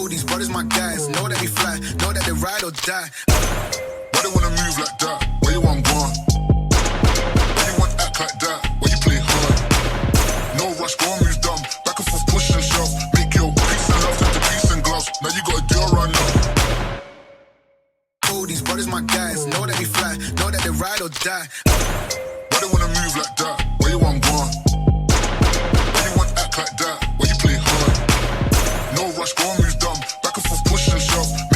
Oh, these brothers my guys, know that we fly, know that they ride or die. Why they wanna move like that? Where you want gone? Why you want act like that? Why you play hard? No rush, go and move dumb. Back and forth, push and shove. Make your peace and love into peace and gloves. Now you got a deal right now. Oh, these brothers my guys, know that we fly, know that they ride or die. Why they wanna move like that? Where you want gone? Why you want act like that? Why you play hard? No rush, go and move dumb. Back and forth, push and shove.